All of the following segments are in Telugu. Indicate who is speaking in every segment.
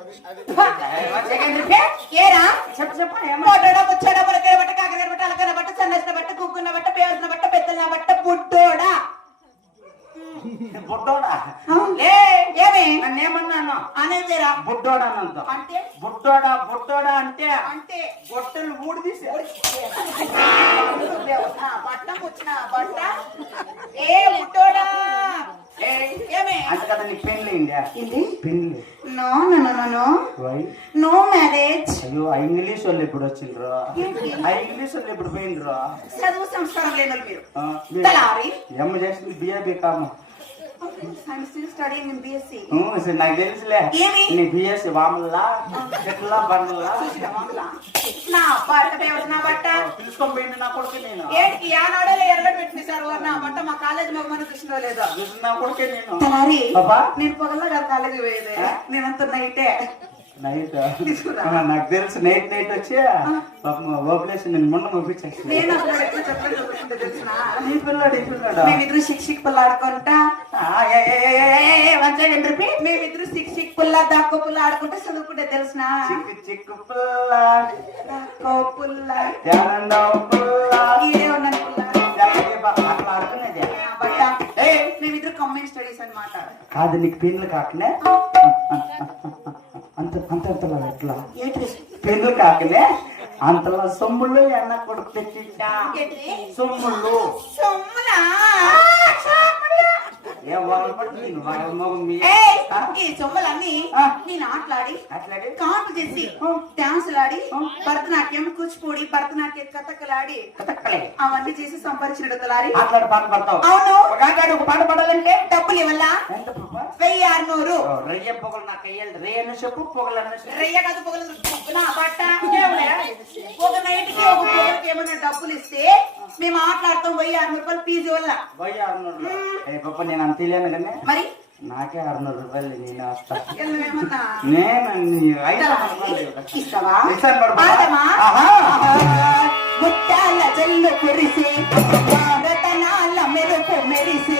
Speaker 1: ఏరా?
Speaker 2: చెప్పు చెప్పు ఏమో
Speaker 1: మొట్టడ పుచ్చడ పులకర బట్ట కాకర బట్ట అలకర బట్ట సన్నసిన బట్ట కుక్కున్న బట్ట పేరుసిన బట్ట పెద్దల బట్ట బుడ్డోడా?
Speaker 2: బుడ్డోడా?
Speaker 1: ఏ ఏమి?
Speaker 2: నన్ను ఏమన్నాను
Speaker 1: అనేదిరా
Speaker 2: బుడ్డోడా అన్నంత
Speaker 1: అంటే?
Speaker 2: బుడ్డోడా బుడ్డోడా అంటే
Speaker 1: అంటే?
Speaker 2: బొట్టలు ఊడి తీసే.
Speaker 1: ఆ, బట్ట పుచ్చిన బట్ట? ఏ బుడ్డోడా? ఏమి
Speaker 2: అంత కదా నీ పెళ్ళి అయిందా
Speaker 1: ఇది
Speaker 2: పెళ్ళి
Speaker 1: no no no no.
Speaker 2: Why
Speaker 1: no marriage.
Speaker 2: అయ్యో ఆ ఇంగ్లీష్ వాళ్ళు ఎప్పుడు వచ్చిండ్రు? ఆ ఇంగ్లీష్ వాళ్ళు ఎప్పుడు పోయిండ్రు?
Speaker 1: చదువు సంస్కారం లేని మీరు. తలారి
Speaker 2: ఎమ్మ చేసింది బిఏ బీకామ్ నాకు తెలుసులే.
Speaker 1: ఏమి?
Speaker 2: నీ బిఎస్సి వామల్లా చెట్ల బండ్లా.
Speaker 1: నా బట్ట పేరు నా బట్ట.
Speaker 2: పిలుచుకొని పోయింది నా కొడుకు నేను.
Speaker 1: ఏంటి సార్ బట్ట మా కాలేజ్ మగమని లేదో.
Speaker 2: నా కొడుకే నేను.
Speaker 1: తలారి
Speaker 2: బాబా?
Speaker 1: నేను పొగల్లా గారు కాలేజ్ పోయేది. నేనంత నైటే.
Speaker 2: నైట్?
Speaker 1: తీసుకురా.
Speaker 2: నాకు తెలుసు నైట్ నైట్ వచ్చి నేను మొన్న పంపించేసి
Speaker 1: నేను
Speaker 2: పిల్లాడు ఈ పిల్లాడు?
Speaker 1: మేమిద్దరు సిక్ సిక్ పుల్ల
Speaker 2: సెకండ్ రిపీట్
Speaker 1: మేమిద్దరు సిక్ సిక్ పుల్ల దాక్కో పుల్ల ఆడుకుంటే చదువుకుంటే తెలిసిన
Speaker 2: చిక్కు పిల్లాడి
Speaker 1: దాక్కో పుల్ల
Speaker 2: ధ్యానంలో పిల్లాడి
Speaker 1: ఈడే ఉన్నాను పుల్ల
Speaker 2: జాగ్రత్తగా బా, అట్లా ఆడుకునేది
Speaker 1: నా బట్ట
Speaker 2: ఏయ్,
Speaker 1: మేమిద్దరు కంబైన్ స్టడీస్ అన్నమాట
Speaker 2: కాదు నీకు పెన్నులు కాకనే అంత అంత అంతలా ఎట్లా
Speaker 1: ఏంటి
Speaker 2: పెన్నులు కాకనే అంతలా సొమ్ములు? ఎన్న కొడుకు తెచ్చిచ్చా
Speaker 1: ఏంటి
Speaker 2: సొమ్ములు
Speaker 1: సొమ్ములా
Speaker 2: ఏ వాళ్ళు పడుతుంది వాళ్ళ మొగం మీ
Speaker 1: ఏయ్,
Speaker 2: ఆ?
Speaker 1: ఈ సొమ్ములన్నీ
Speaker 2: ఆ.
Speaker 1: నేను ఆటలాడి
Speaker 2: అట్లాగే?
Speaker 1: కాన్పు చేసి డాన్సులాడి భరతనాట్యం కూచిపూడి భరతనాట్యం కథకలాడి అవన్నీ చేసి సంపాదించిన తలారి
Speaker 2: పడతావు?
Speaker 1: అవును.
Speaker 2: ఒక పాట పడాలంటే?
Speaker 1: డబ్బులు ఇవ్వాల? వెయ్యి ఆరునూరు
Speaker 2: రొయ్య పొగలు నాకు అయ్యాలి రేయను చెప్పు పొగలను
Speaker 1: రెయ్య కాదు పొగలు. నా బట్ట ఒక పొగలకి ఏమన్నా డబ్బులు ఇస్తే మేము ఆటలాడతాం వెయ్యి ఆరునూరు రూపాయలు ఫీజు వల్ల
Speaker 2: ఆరునూరు ఏ పాప నేను అంత తెలియను కానీ
Speaker 1: మరి?
Speaker 2: నాకే ఆరునూరు రూపాయలు నేను వస్తా.
Speaker 1: ఏమన్నా
Speaker 2: నేను? ఐదు
Speaker 1: ఇస్తావా. ముత్యాల జల్లు కురిసి మెరుపు మెరిసి.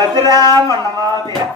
Speaker 1: பசுராமன் நமாமியா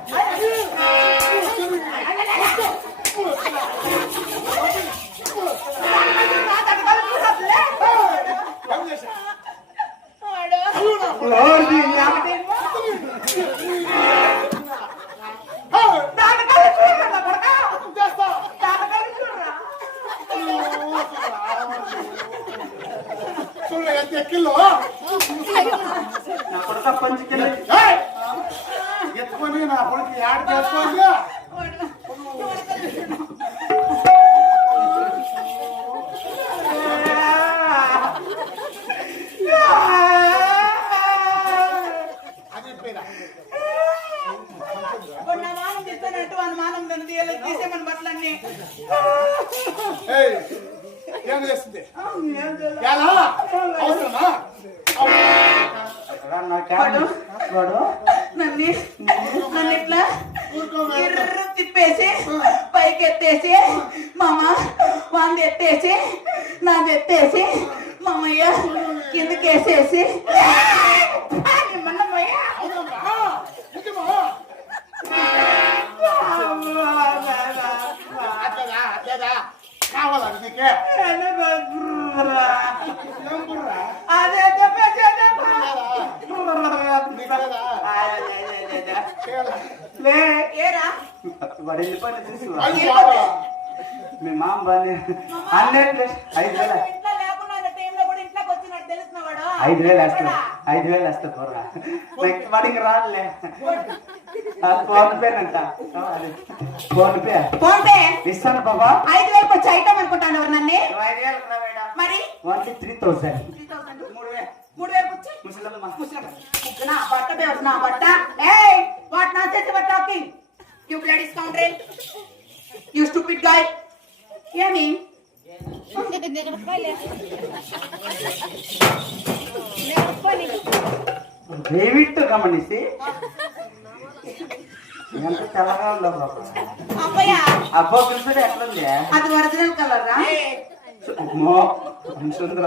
Speaker 1: ఎత్తేసి నాది ఎత్తేసి మామయ్య కిందకి వేసేసి మన్నమయ్య
Speaker 3: అవునమ్మా? నిజమా? అట్లేదా? అట్లేదా? కావాలా నీకే ఏం బుర్రా?
Speaker 1: అదే చెప్పేసి
Speaker 3: నీకేదా? చేయాలా?
Speaker 2: లే
Speaker 1: ఏరా
Speaker 2: వాడు వెళ్ళిపోయిన తీసుకురా
Speaker 3: అయ్యో బాబా.
Speaker 2: మీ మామ బాగా హండ్రెడ్ ఐదు వేల. ఐదు వేలు వేస్తా. ఐదు వేలు వేస్తా కుర్రా నెక్స్ట్ వాడికి రాదులే. ఫోన్ పే అంట ఫోన్ పే.
Speaker 1: Phone pay?
Speaker 2: ఇస్తాను బాబా.
Speaker 1: ఐదు వేలకు వచ్చి ఐటమ్ అనుకుంటాను ఎవరు నన్ను?
Speaker 2: ఐదు వేలు
Speaker 1: మరి?
Speaker 2: Only three thousand
Speaker 1: three thousand
Speaker 2: మూడు వేలు.
Speaker 1: మూడు వేలకు వచ్చి?
Speaker 2: ముసలమ్మ.
Speaker 1: ముగ్గున బట్ట పేరు నా బట్ట. ఏయ్ వాట్ నా చేతి బట్ట talking. You bloody scoundrel you stupid guy ఏమి
Speaker 2: గమనిసి ఎంత తెల్లగా ఉందో అబ్బో పిలుచుడు ఎట్లుంది
Speaker 1: అది ఒరిజినల్ కలర్? రా
Speaker 2: అమ్మో సుందర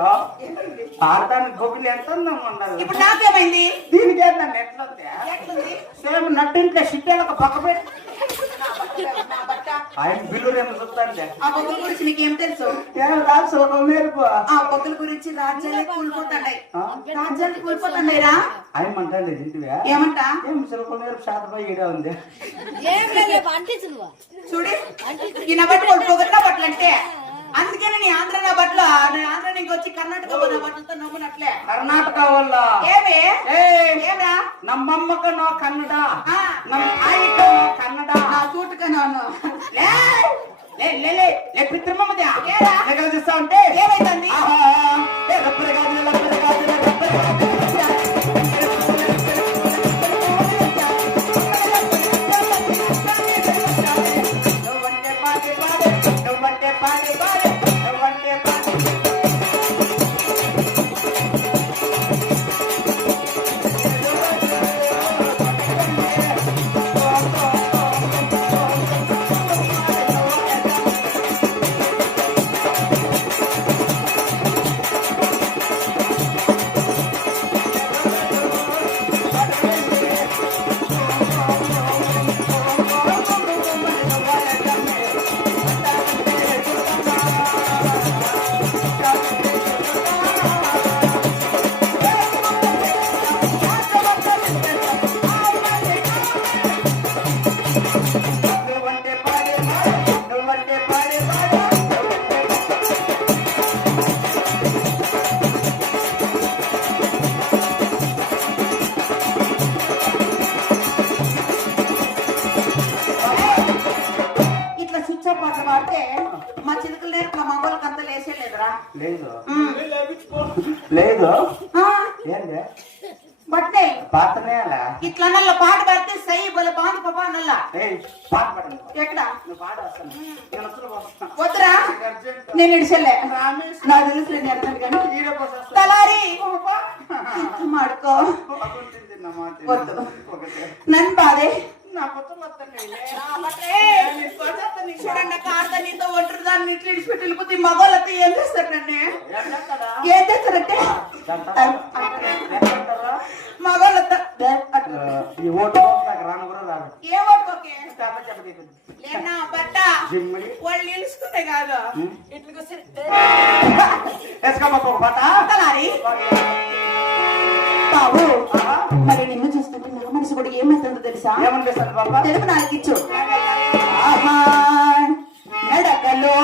Speaker 2: ఆడటానికి గొప్పలు ఎంత ఉండాలి.
Speaker 1: ఇప్పుడు నాకేమైంది?
Speaker 2: దీనికి ఏంటండి ఎట్లుంది? సేమ్ నట్టింట్లో షిట్టేలకు పక్క పెట్టి ఆయన బిల్లు
Speaker 1: ఆ బొగ్గుల గురించి నీకేం తెలుసు?
Speaker 2: ఏం రాసు ఒక మేరకు
Speaker 1: ఆ బొగ్గుల గురించి రాజ్యాలే కూలిపోతాయి
Speaker 2: ఆ?
Speaker 1: రాజ్యాలు కూలిపోతున్నాయి రా.
Speaker 2: ఆయన మంటండి ఇంటివే.
Speaker 1: ఏమంట?
Speaker 2: ఏం సిల్క మేరకు శాతపై ఈడే ఉంది.
Speaker 4: ఏం
Speaker 1: చూడి ఈ నా బట్టలు పొగట్ల బట్టలు అంటే అందుకని నీ ఆంధ్ర నా బట్ల ఆంధ్ర నీకు వచ్చి కర్ణాటక నా బట్టలతో నమ్మునట్లే
Speaker 2: కర్ణాటక వల్ల.
Speaker 1: ఏమే? ఏమరా? నమ్మమ్మక
Speaker 2: నో కన్నడ. నమ్మ కన్నడ.
Speaker 1: నా సూటుక నాను
Speaker 2: లే లే లే లే పిత్రమ్మ
Speaker 1: ఏరా?
Speaker 2: చేస్తా ఉంటే
Speaker 1: ఏమైతుంది? నేర్పు మా మగవాళ్ళకి అంతా లేసేలేదురా
Speaker 2: లేదు. లేదు? ఏంది?
Speaker 1: బట్టే
Speaker 2: పాతనే అలా?
Speaker 1: ఇట్లా నల్ల పాట పాడితే సై బల బాంది పాప నల్ల.
Speaker 2: ఏయ్ పాట పాడండి
Speaker 1: ఎక్కడ?
Speaker 2: నువ్వు పాడు వస్తాను. నేను అసలు వస్తాను
Speaker 1: వద్దురా. నేను ఇడిసలే నా తెలుసు నేను ఎడతాను కానీ తలారి. మాడుకో. వద్దు. నన్ను బాధే. చూడండి కార్త నీతో ఒంటరి దాన్ని ఇట్లా ఇడిచిపెట్టి వెళ్ళిపోతే ఈ మగవాళ్ళతో ఏం చేస్తారు నన్ను? ఏం చేస్తారంటే? మగవాళ్ళతో
Speaker 2: ఈ ఓటు నాకు రాను కూడా
Speaker 1: ఏ
Speaker 2: తీస్తుంది.
Speaker 1: లేనా బట్ట? వాళ్ళు నిలుచుకుంటే కాదు? ఇట్లా
Speaker 2: బట్ట.
Speaker 1: మరి నిన్ను చూస్తుంటే నా మనసు కూడా ఏమవుతుందో తెలుసా?
Speaker 2: ఏమనిపిస్తుంది బాబా
Speaker 1: తెలుగు నాకు ఇచ్చు ఆహా నడకలో